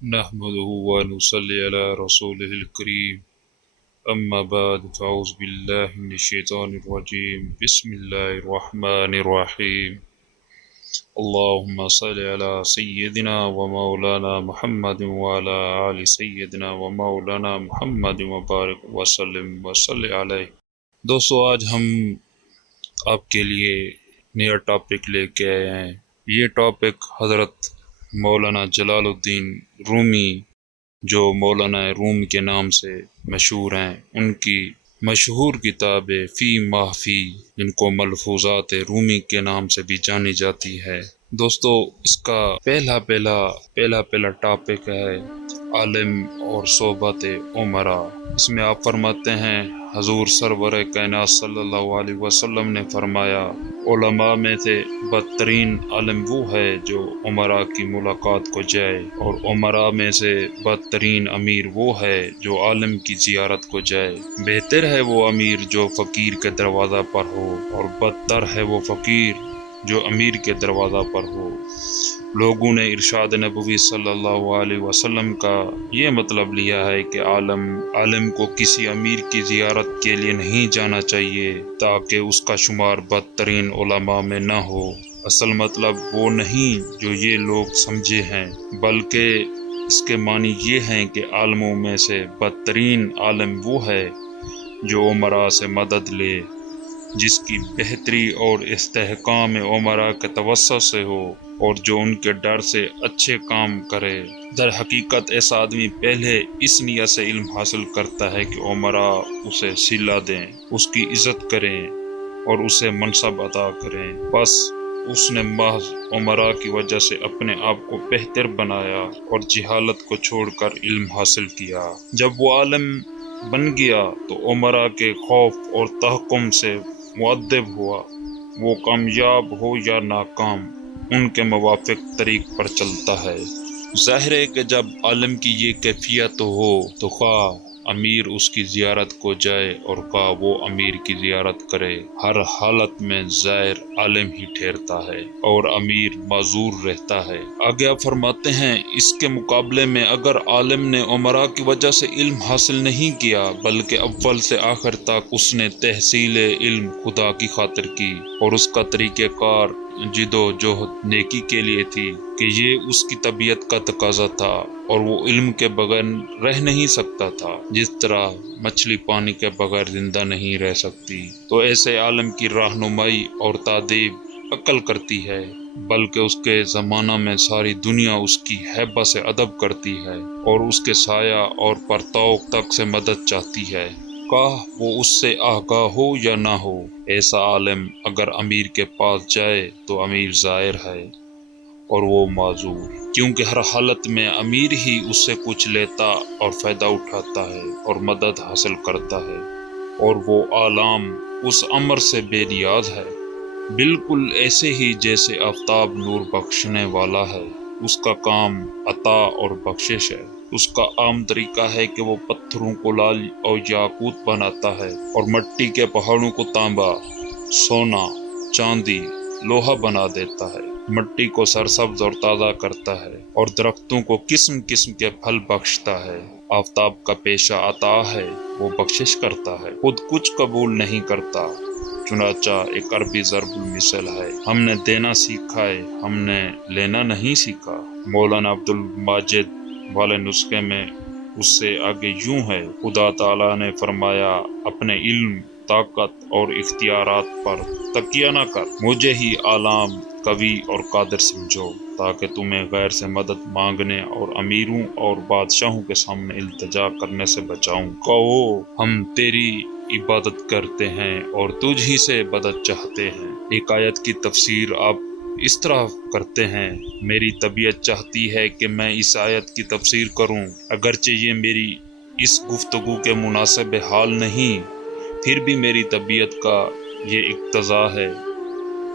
نحمده ونصلي على رسوله الكريم أما بعد فأعوذ بالله من الشيطان الرجيم بسم الله الرحمن الرحيم اللهم صل على سيدنا ومولانا محمد وعلى آل سيدنا ومولانا محمد وبارك وسلم وصل عليه۔ دوستو، آج ہم آپ کے لیے نیا ٹاپک لے کے آئے ہیں۔ یہ ٹاپک حضرت مولانا جلال الدین رومی، جو مولانا روم کے نام سے مشہور ہیں، ان کی مشہور کتاب فی محفی، جن کو ملفوظات رومی کے نام سے بھی جانی جاتی ہے۔ دوستو، اس کا پہلا ٹاپک ہے عالم اور صحبت عمرا۔ اس میں آپ فرماتے ہیں، حضور سرور کائنات صلی اللہ علیہ وسلم نے فرمایا، علماء میں سے بدترین عالم وہ ہے جو عمرا کی ملاقات کو جائے، اور عمرا میں سے بدترین امیر وہ ہے جو عالم کی زیارت کو جائے۔ بہتر ہے وہ امیر جو فقیر کے دروازہ پر ہو، اور بدتر ہے وہ فقیر جو امیر کے دروازہ پر ہو۔ لوگوں نے ارشاد نبوی صلی اللہ علیہ وسلم کا یہ مطلب لیا ہے کہ عالم کو کسی امیر کی زیارت کے لیے نہیں جانا چاہیے تاکہ اس کا شمار بدترین علماء میں نہ ہو۔ اصل مطلب وہ نہیں جو یہ لوگ سمجھے ہیں، بلکہ اس کے معنی یہ ہیں کہ عالموں میں سے بدترین عالم وہ ہے جو عمرا سے مدد لے، جس کی بہتری اور استحکام عمرا کے توسط سے ہو، اور جو ان کے ڈر سے اچھے کام کرے۔ در حقیقت ایسا آدمی پہلے اس نیت سے علم حاصل کرتا ہے کہ عمرا اسے صلہ دیں، اس کی عزت کریں اور اسے منصب عطا کریں۔ بس اس نے محض عمرا کی وجہ سے اپنے آپ کو بہتر بنایا اور جہالت کو چھوڑ کر علم حاصل کیا۔ جب وہ عالم بن گیا تو عمرا کے خوف اور تحکم سے مؤدب ہوا۔ وہ کامیاب ہو یا ناکام، ان کے موافق طریق پر چلتا ہے۔ ظاہر ہے کہ جب عالم کی یہ کیفیت ہو تو خواہ امیر اس کی زیارت کو جائے اور خواہ وہ امیر کی زیارت کرے، ہر حالت میں زائر عالم ہی ٹھہرتا ہے اور امیر معذور رہتا ہے۔ آگے آپ فرماتے ہیں، اس کے مقابلے میں اگر عالم نے عمرا کی وجہ سے علم حاصل نہیں کیا بلکہ اول سے آخر تک اس نے تحصیل علم خدا کی خاطر کی، اور اس کا طریقہ کار جد و جہد نیکی کے لیے تھی کہ یہ اس کی طبیعت کا تقاضا تھا، اور وہ علم کے بغیر رہ نہیں سکتا تھا، جس طرح مچھلی پانی کے بغیر زندہ نہیں رہ سکتی، تو ایسے عالم کی رہنمائی اور تادیب عقل کرتی ہے، بلکہ اس کے زمانہ میں ساری دنیا اس کی ہیبت سے ادب کرتی ہے اور اس کے سایہ اور پرتاؤ تک سے مدد چاہتی ہے، خواہ وہ اس سے آگاہ ہو یا نہ ہو۔ ایسا عالم اگر امیر کے پاس جائے تو امیر زائر ہے اور وہ معذور، کیونکہ ہر حالت میں امیر ہی اس سے کچھ لیتا اور فائدہ اٹھاتا ہے اور مدد حاصل کرتا ہے، اور وہ عالم اس امر سے بے نیاز ہے، بالکل ایسے ہی جیسے آفتاب نور بخشنے والا ہے۔ اس کا کام عطا اور بخشش ہے۔ اس کا عام طریقہ ہے کہ وہ پتھروں کو لال اور یاقوت بناتا ہے، اور مٹی کے پہاڑوں کو تانبا، سونا، چاندی، لوہا بنا دیتا ہے، مٹی کو سرسبز اور تازہ کرتا ہے، اور درختوں کو قسم قسم کے پھل بخشتا ہے۔ آفتاب کا پیشہ عطا ہے، وہ بخشش کرتا ہے، خود کچھ قبول نہیں کرتا۔ چنانچہ ایک عربی ضرب المثل ہے، ہم نے دینا سیکھا ہے، ہم نے لینا نہیں سیکھا۔ مولانا عبد الماجد والے نسخے میں اس سے آگے یوں ہے، خدا تعالیٰ نے فرمایا، اپنے علم، طاقت اور اختیارات پر تکیہ نہ کر، مجھے ہی عالم، قوی اور قادر سمجھو، تاکہ تمہیں غیر سے مدد مانگنے اور امیروں اور بادشاہوں کے سامنے التجا کرنے سے بچاؤں۔ کہو، ہم تیری عبادت کرتے ہیں اور تجھ ہی سے مدد چاہتے ہیں۔ ایک آیت کی تفسیر آپ اس طرح کرتے ہیں، میری طبیعت چاہتی ہے کہ میں اس آیت کی تفسیر کروں، اگرچہ یہ میری اس گفتگو کے مناسب حال نہیں، پھر بھی میری طبیعت کا یہ اقتضا ہے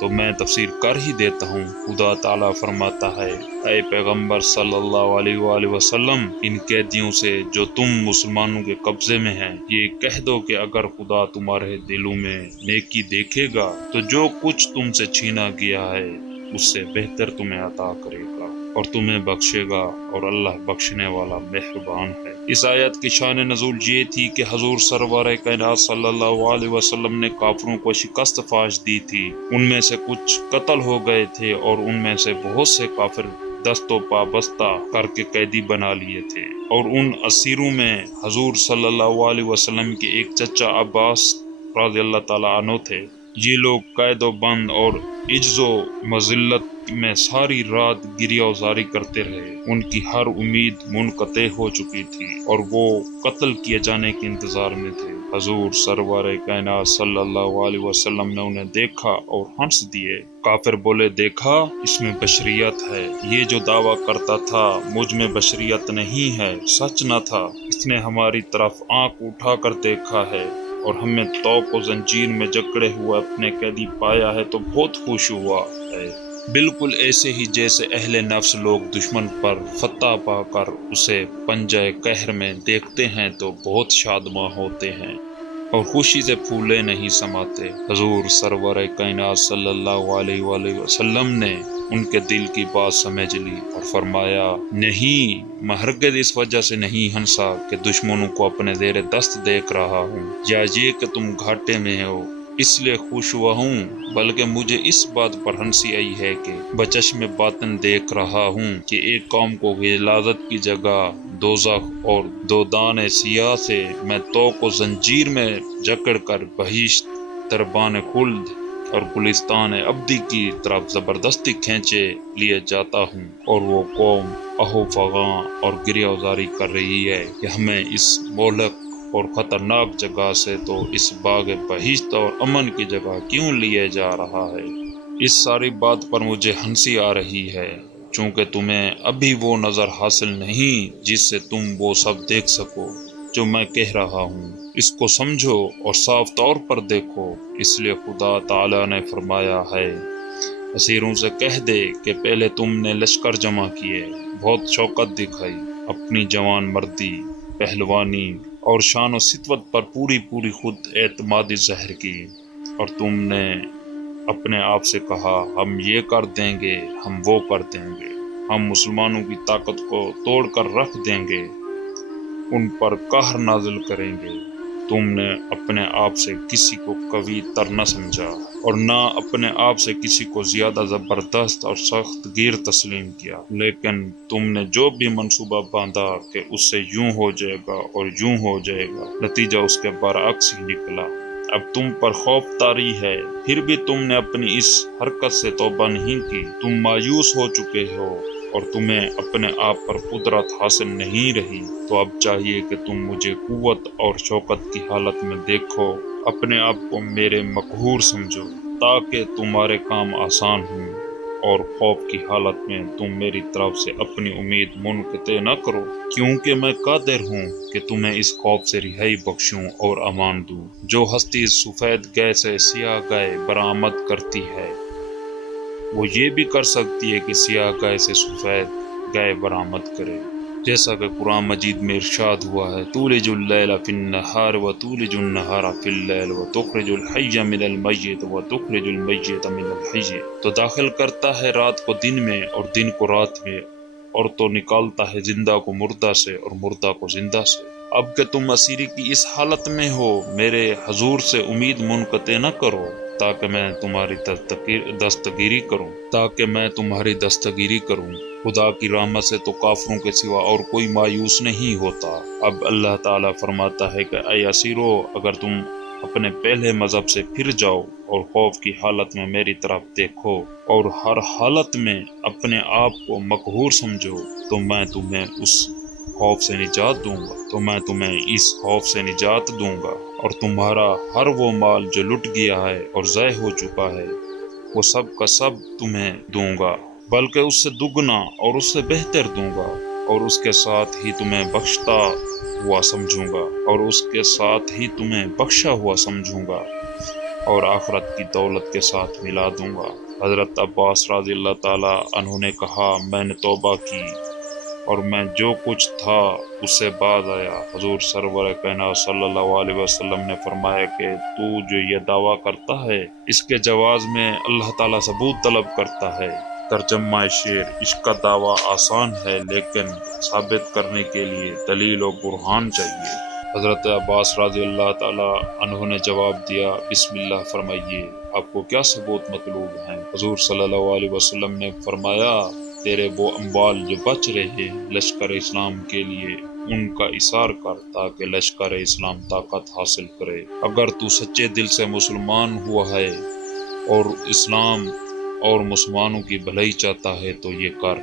تو میں تفسیر کر ہی دیتا ہوں۔ خدا تعالیٰ فرماتا ہے، اے پیغمبر صلی اللہ علیہ وآلہ وسلم، ان قیدیوں سے جو تم مسلمانوں کے قبضے میں ہیں یہ کہہ دو کہ اگر خدا تمہارے دلوں میں نیکی دیکھے گا تو جو کچھ تم سے چھینا گیا ہے اس سے بہتر تمہیں عطا کرے گا، اور تمہیں بخشے گا، اور اللہ بخشنے والا مہربان ہے۔ اس آیت کی شان نزول یہ تھی کہ حضور سرور کائنات صلی اللہ علیہ وسلم نے کافروں کو شکست فاش دی تھی۔ ان میں سے کچھ قتل ہو گئے تھے اور ان میں سے بہت سے کافر دست و پابستہ کر کے قیدی بنا لیے تھے، اور ان اسیروں میں حضور صلی اللہ علیہ وسلم کے ایک چچا عباس رضی اللہ تعالیٰ عنہ تھے۔ یہ لوگ قید و بند اور عجز و مذلت میں ساری رات گریہ وزاری کرتے رہے۔ ان کی ہر امید منقطع ہو چکی تھی اور وہ قتل کیے جانے کے انتظار میں تھے۔ حضور سرور کائنات صلی اللہ علیہ وسلم نے انہیں دیکھا اور ہنس دیے۔ کافر بولے، دیکھا، اس میں بشریت ہے۔ یہ جو دعویٰ کرتا تھا مجھ میں بشریت نہیں ہے، سچ نہ تھا۔ اس نے ہماری طرف آنکھ اٹھا کر دیکھا ہے اور ہمیں توق و زنجیر میں جکڑے ہوئے اپنے قیدی پایا ہے تو بہت خوش ہوا ہے، بالکل ایسے ہی جیسے اہل نفس لوگ دشمن پر فتح پا کر اسے پنجہ قہر میں دیکھتے ہیں تو بہت شادماں ہوتے ہیں اور خوشی سے پھولے نہیں سماتے۔ حضور سرور کائنات صلی اللہ علیہ وآلہ وسلم نے ان کے دل کی بات سمجھ لی اور فرمایا، نہیں، میں ہرگز اس وجہ سے نہیں ہنسا کہ دشمنوں کو اپنے زیر دست دیکھ رہا ہوں یا یہ کہ تم گھاٹے میں ہو اس لیے خوش ہوا ہوں، بلکہ مجھے اس بات پر ہنسی آئی ہے کہ بچشم باطن دیکھ رہا ہوں کہ ایک قوم کو غلاظت کی جگہ دوزخ اور دو دانے سیاہ سے میں توق و زنجیر میں جکڑ کر بہشت، دربان خلد اور گلستان ابدی کی طرف زبردستی کھینچے لیے جاتا ہوں، اور وہ قوم اہو فغاں اور گریہ وزاری کر رہی ہے کہ ہمیں اس مہلک اور خطرناک جگہ سے تو اس باغ بہشت اور امن کی جگہ کیوں لیے جا رہا ہے؟ اس ساری بات پر مجھے ہنسی آ رہی ہے، چونکہ تمہیں ابھی وہ نظر حاصل نہیں جس سے تم وہ سب دیکھ سکو جو میں کہہ رہا ہوں۔ اس کو سمجھو اور صاف طور پر دیکھو۔ اس لیے خدا تعالیٰ نے فرمایا ہے، اسیروں سے کہہ دے کہ پہلے تم نے لشکر جمع کیے، بہت شوکت دکھائی، اپنی جوان مردی، پہلوانی اور شان و ستوت پر پوری خود اعتمادی ظاہر کی، اور تم نے اپنے آپ سے کہا، ہم یہ کر دیں گے، ہم وہ کر دیں گے، ہم مسلمانوں کی طاقت کو توڑ کر رکھ دیں گے، ان پر قہر نازل کریں گے۔ تم نے اپنے آپ سے کسی کو قوی تر نہ سمجھا اور نہ اپنے آپ سے کسی کو زیادہ زبردست اور سخت گیر تسلیم کیا، لیکن تم نے جو بھی منصوبہ باندھا کہ اس سے یوں ہو جائے گا اور یوں ہو جائے گا، نتیجہ اس کے برعکس ہی نکلا۔ اب تم پر خوف طاری ہے، پھر بھی تم نے اپنی اس حرکت سے توبہ نہیں کی۔ تم مایوس ہو چکے ہو اور تمہیں اپنے آپ پر قدرت حاصل نہیں رہی، تو اب چاہیے کہ تم مجھے قوت اور شوکت کی حالت میں دیکھو، اپنے آپ کو میرے مقہور سمجھو تاکہ تمہارے کام آسان ہوں، اور خوف کی حالت میں تم میری طرف سے اپنی امید منقطع نہ کرو، کیونکہ میں قادر ہوں کہ تمہیں اس خوف سے رہائی بخشوں اور امان دوں۔ جو ہستی سفید گائے سے سیاہ گائے برآمد کرتی ہے وہ یہ بھی کر سکتی ہے کہ سیاہ گائے سے سفید گائے برآمد کرے، جیسا کہ قرآن مجید میں ارشاد ہوا ہے، تولج اللیل فی النہار وتولج النہار فی اللیل وتخرج الحی من المیت وتخرج المیت من الحی، تو داخل کرتا ہے رات کو دن میں اور دن کو رات میں، اور تو نکالتا ہے زندہ کو مردہ سے اور مردہ کو زندہ سے۔ اب کہ تم اسیری کی اس حالت میں ہو، میرے حضور سے امید منقطع نہ کرو تاکہ میں تمہاری دستگیری کروں۔ خدا کی رحمت سے تو کافروں کے سوا اور کوئی مایوس نہیں ہوتا۔ اب اللہ تعالیٰ فرماتا ہے کہ اے اسیرو، اگر تم اپنے پہلے مذہب سے پھر جاؤ اور خوف کی حالت میں میری طرف دیکھو اور ہر حالت میں اپنے آپ کو مقہور سمجھو، تو میں تمہیں اس خوف سے نجات دوں گا، اور تمہارا ہر وہ مال جو لٹ گیا ہے اور ضائع ہو چکا ہے وہ سب کا سب تمہیں دوں گا، بلکہ اس سے دگنا اور اس سے بہتر دوں گا، اور اس کے ساتھ ہی تمہیں بخشا ہوا سمجھوں گا اور آخرت کی دولت کے ساتھ ملا دوں گا۔ حضرت عباس رضی اللہ تعالی عنہ نے کہا، میں نے توبہ کی اور میں جو کچھ تھا اس سے باز آیا۔ حضور سرور کائنات صلی اللہ علیہ وسلم نے فرمایا کہ تو جو یہ دعویٰ کرتا ہے اس کے جواز میں اللہ تعالیٰ ثبوت طلب کرتا ہے، ترجمہ شعر: عشق کا دعویٰ آسان ہے لیکن ثابت کرنے کے لیے دلیل و برہان چاہیے۔ حضرت عباس رضی اللہ تعالی عنہ نے جواب دیا، بسم اللہ فرمائیے، آپ کو کیا ثبوت مطلوب ہیں؟ حضور صلی اللہ علیہ وسلم نے فرمایا، تیرے وہ اموال جو بچ رہے ہیں لشکر اسلام کے لیے، ان کا اثار کر تاکہ لشکر اسلام طاقت حاصل کرے۔ اگر تو سچے دل سے مسلمان ہوا ہے اور اسلام اور مسلمانوں کی بھلائی چاہتا ہے تو یہ کر۔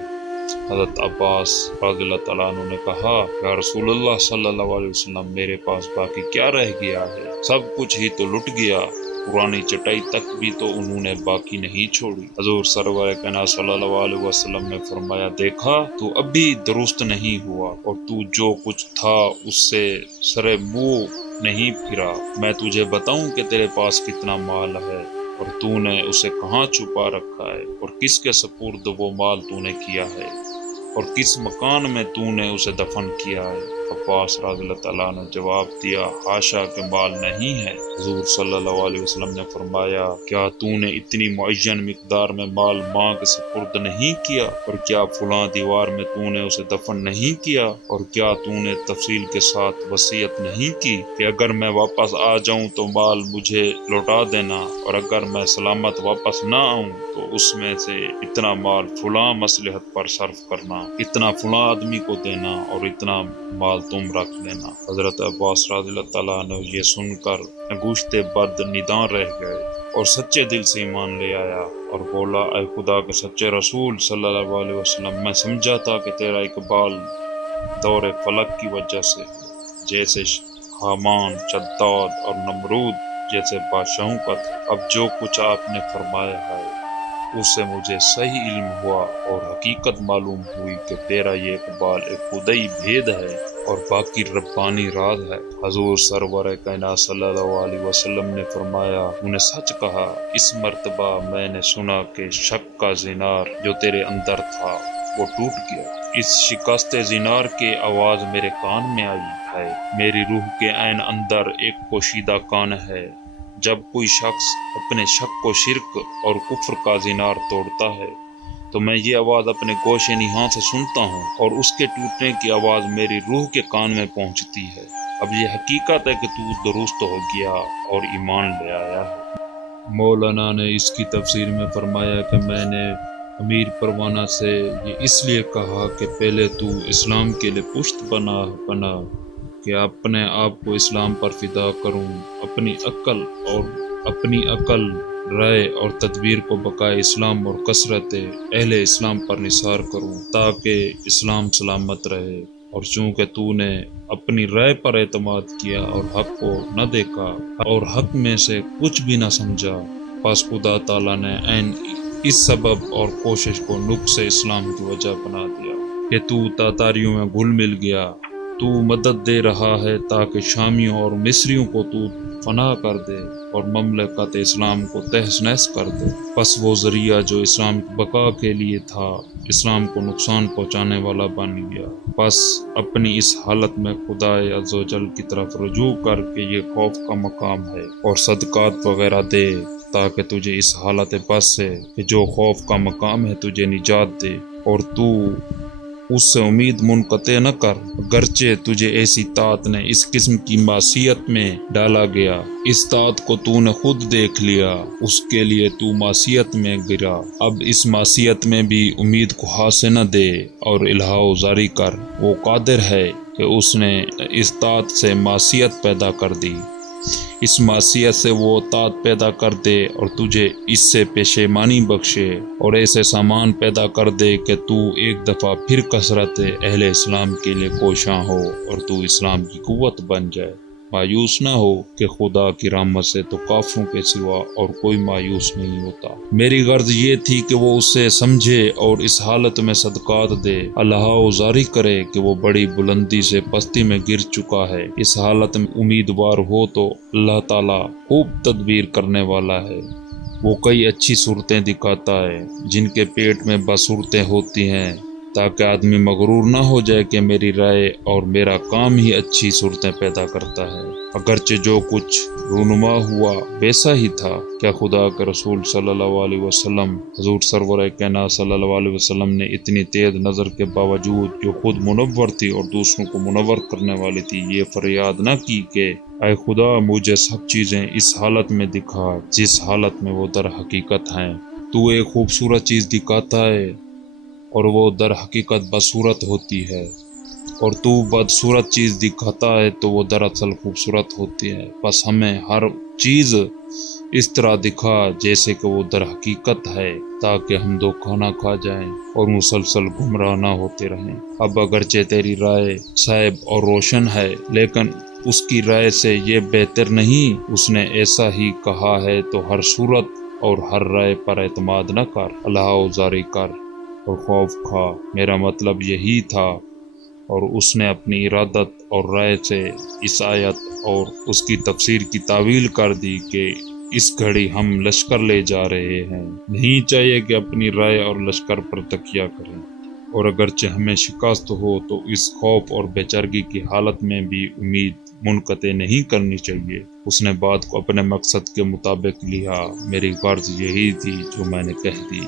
حضرت عباس رضی اللہ تعالیٰ عنہ نے کہا، یا رسول اللہ صلی اللہ علیہ وسلم، میرے پاس باقی کیا رہ گیا ہے؟ سب کچھ ہی تو لٹ گیا، پرانی چٹائی تک بھی تو انہوں نے باقی نہیں چھوڑی۔ حضور سرور کائنات صلی اللہ علیہ وسلم نے فرمایا، دیکھا تو ابھی درست نہیں ہوا، اور تو جو کچھ تھا اس سے سرے منہ نہیں پھرا۔ میں تجھے بتاؤں کہ تیرے پاس کتنا مال ہے اور تو نے اسے کہاں چھپا رکھا ہے، اور کس کے سپرد وہ مال تو نے کیا ہے، اور کس مکان میں تو نے اسے دفن کیا ہے؟ عباس رضی اللہ تعالیٰ نے جواب دیا، حاشا کہ مال نہیں ہے۔ حضور صلی اللہ علیہ وسلم نے فرمایا، کیا تو نے اتنی معین مقدار میں مال ماں کے سپرد نہیں کیا، اور کیا فلاں دیوار میں تو نے اسے دفن نہیں کیا، اور کیا تو نے تفصیل کے ساتھ وصیت نہیں کی کہ اگر میں واپس آ جاؤں تو مال مجھے لوٹا دینا، اور اگر میں سلامت واپس نہ آؤں تو اس میں سے اتنا مال فلاں مصلحت پر صرف کرنا، اتنا فلاں آدمی کو دینا، اور اتنا مال تم رکھ لینا۔ حضرت عباس رضی اللہ تعالیٰ نے یہ سن کر گوشت برد ندان رہ گئے اور سچے دل سے ایمان لے آیا اور بولا، اے خدا کے سچے رسول صلی اللہ علیہ وسلم، میں سمجھا تھا کہ تیرا اقبال دور فلک کی وجہ سے، جیسے حامان، شداد اور نمرود جیسے بادشاہوں کا تھا۔ اب جو کچھ آپ نے فرمایا ہے اس سے مجھے صحیح علم ہوا اور حقیقت معلوم ہوئی کہ تیرا یہ اقبال ایک خدائی بھید ہے اور باقی ربانی راز ہے۔ حضور سرور کائنات صلی اللہ علیہ وسلم نے فرمایا، انہوں نے سچ کہا، اس مرتبہ میں نے سنا کہ شک کا زنار جو تیرے اندر تھا وہ ٹوٹ گیا۔ اس شکست زنار کی آواز میرے کان میں آئی ہے۔ میری روح کے عین اندر ایک پوشیدہ کان ہے۔ جب کوئی شخص اپنے شک و شرک اور کفر کا زنار توڑتا ہے تو میں یہ آواز اپنے گوش نہاں سے سنتا ہوں، اور اس کے ٹوٹنے کی آواز میری روح کے کان میں پہنچتی ہے۔ اب یہ حقیقت ہے کہ تو درست ہو گیا اور ایمان لے آیا ہے۔ مولانا نے اس کی تفسیر میں فرمایا کہ میں نے امیر پروانہ سے یہ اس لیے کہا کہ پہلے تو اسلام کے لیے پشت بنا کہ اپنے آپ کو اسلام پر فدا کروں، اپنی عقل، رائے اور تدبیر کو بقائے اسلام اور کثرت اہل اسلام پر نثار کروں تاکہ اسلام سلامت رہے، اور چونکہ تو نے اپنی رائے پر اعتماد کیا اور حق کو نہ دیکھا اور حق میں سے کچھ بھی نہ سمجھا، پس خدا تعالیٰ نے عین اس سبب اور کوشش کو نقص اسلام کی وجہ بنا دیا کہ تو تاتاریوں میں گھل مل گیا۔ تو مدد دے رہا ہے تاکہ شامیوں اور مصریوں کو تو فنا کر دے اور مملکت اسلام کو تہس نہس کر دے۔ پس وہ ذریعہ جو اسلام کی بقا کے لیے تھا اسلام کو نقصان پہنچانے والا بن گیا۔ پس اپنی اس حالت میں خدائے عز و جل کی طرف رجوع کر کے یہ خوف کا مقام ہے اور صدقات وغیرہ دے تاکہ تجھے اس حالت بس سے کہ جو خوف کا مقام ہے تجھے نجات دے، اور تو اس سے امید منقطع نہ کر، گرچہ تجھے ایسی طاعت نے اس قسم کی معصیت میں ڈالا گیا، اس طاعت کو تو نے خود دیکھ لیا، اس کے لیے تو معصیت میں گرا، اب اس معصیت میں بھی امید کو ہاتھ نہ دے اور الہاؤ جاری کر، وہ قادر ہے کہ اس نے اس طاعت سے معصیت پیدا کر دی، اس معصیت سے وہ طاعت پیدا کر دے اور تجھے اس سے پشیمانی بخشے اور ایسے سامان پیدا کر دے کہ تو ایک دفعہ پھر کثرت اہل اسلام کے لیے کوشاں ہو اور تو اسلام کی قوت بن جائے۔ مایوس نہ ہو کہ خدا کی رحمت سے تو کافروں کے سوا اور کوئی مایوس نہیں ہوتا۔ میری غرض یہ تھی کہ وہ اسے سمجھے اور اس حالت میں صدقات دے، اللہ جاری کرے کہ وہ بڑی بلندی سے پستی میں گر چکا ہے، اس حالت میں امیدوار ہو تو اللہ تعالیٰ خوب تدبیر کرنے والا ہے، وہ کئی اچھی صورتیں دکھاتا ہے، جن کے پیٹ میں بصورتیں ہوتی ہیں تاکہ آدمی مغرور نہ ہو جائے کہ میری رائے اور میرا کام ہی اچھی صورتیں پیدا کرتا ہے، اگرچہ جو کچھ رونما ہوا ویسا ہی تھا۔ کیا خدا کے رسول صلی اللہ علیہ وسلم حضور سرور کائنات صلی اللہ علیہ وسلم نے اتنی تیز نظر کے باوجود، جو خود منور تھی اور دوسروں کو منور کرنے والی تھی، یہ فریاد نہ کی کہ اے خدا مجھے سب چیزیں اس حالت میں دکھا جس حالت میں وہ در حقیقت ہیں۔ تو ایک خوبصورت چیز دکھاتا ہے اور وہ در حقیقت بدصورت ہوتی ہے، اور تو بدصورت چیز دکھاتا ہے تو وہ دراصل خوبصورت ہوتی ہے۔ بس ہمیں ہر چیز اس طرح دکھا جیسے کہ وہ در حقیقت ہے، تاکہ ہم دھوکہ نہ کھا جائیں اور مسلسل گمراہ نہ ہوتے رہیں۔ اب اگرچہ تیری رائے صائب اور روشن ہے، لیکن اس کی رائے سے یہ بہتر نہیں۔ اس نے ایسا ہی کہا ہے تو ہر صورت اور ہر رائے پر اعتماد نہ کر، اللہ اوزاری کر اور خوف کھا۔ میرا مطلب یہی تھا، اور اس نے اپنی ارادت اور رائے سے اس آیت اور اس کی تفسیر کی تعویل کر دی کہ اس گھڑی ہم لشکر لے جا رہے ہیں، نہیں چاہیے کہ اپنی رائے اور لشکر پر تکیہ کریں، اور اگرچہ ہمیں شکست ہو تو اس خوف اور بے چرگی کی حالت میں بھی امید منقطع نہیں کرنی چاہیے۔ اس نے بات کو اپنے مقصد کے مطابق لیا، میری غرض یہی تھی جو میں نے کہہ دی۔